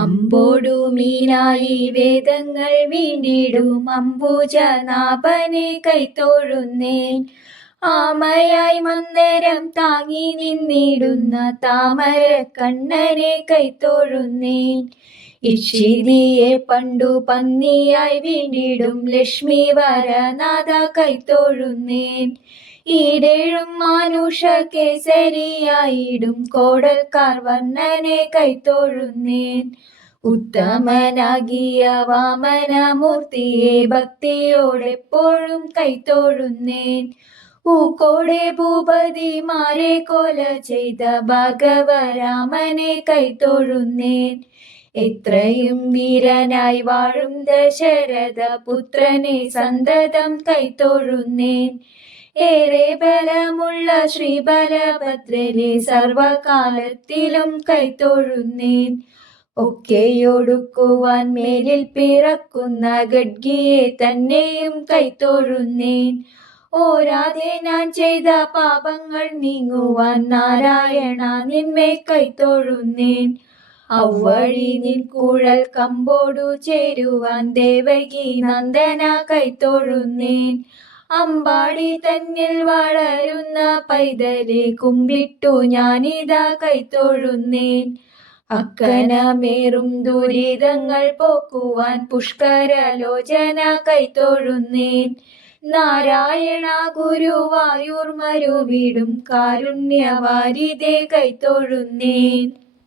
അമ്പോടു മീനായി വേദങ്ങൾ വീണ്ടിടും അംബുജനാഭനെ കൈത്തൊഴുന്നേൻ. ആമയായി മന്ദരം താങ്ങി നിന്നിടുന്ന താമര കണ്ണനെ കൈത്തൊഴുന്നേൻ. ഇക്ഷിതിയെ പണ്ടു പന്നിയായി വീണ്ടിടും ലക്ഷ്മി വരനാഥ കൈത്തൊഴുന്നേൻ. ഈടേഴും മാനുഷ കേസരിയായിടും കോടൽക്കാർ വർണ്ണനെ കൈത്തൊഴുന്നേൻ. ഉത്തമനാകിയ വാമനമൂർത്തിയെ ഭക്തിയോടെപ്പോഴും കൈത്തൊഴുന്നേൻ. ൂക്കോടെ ഭൂപതിമാരെ കൊല ചെയ്ത ഭഗവരാമനെ കൈത്തൊഴുന്നേൻ. എത്രയും വീരനായി വാഴും ദശരഥ പുത്രനെ സന്തതം കൈത്തൊഴുന്നേൻ. ഏറെ ബലമുള്ള ശ്രീബലഭദ്രരെ സർവകാലത്തിലും കൈത്തൊഴുന്നേൻ. ഒക്കെയൊടുക്കുവാൻ മേലിൽ പിറക്കുന്ന ഗഡ്ഗിയെ തന്നെയും കൈത്തൊഴുന്നേൻ. ഓരാതെ ഞാൻ ചെയ്ത പാപങ്ങൾ നീങ്ങുവാൻ നാരായണ നിന്മേ കൈത്തൊഴുന്നേൻ. അവ്വഴി നിൻ കുഴൽ കമ്പോടു ചേരുവാൻ ദേവകി നന്ദന കൈത്തൊഴുന്നേൻ. അമ്പാടി തന്നിൽ വളരുന്ന പൈതലെ കുമ്പിട്ടു ഞാനിതാ കൈത്തൊഴുന്നേൻ. അക്കനമേറും ദുരിതങ്ങൾ പോക്കുവാൻ പുഷ്കരലോചന കൈത്തൊഴുന്നേൻ. നാരായണ ഗുരുവായൂർ മരുവിടും കാരുണ്യവാരിധേ കൈത്തൊഴുന്നേൻ.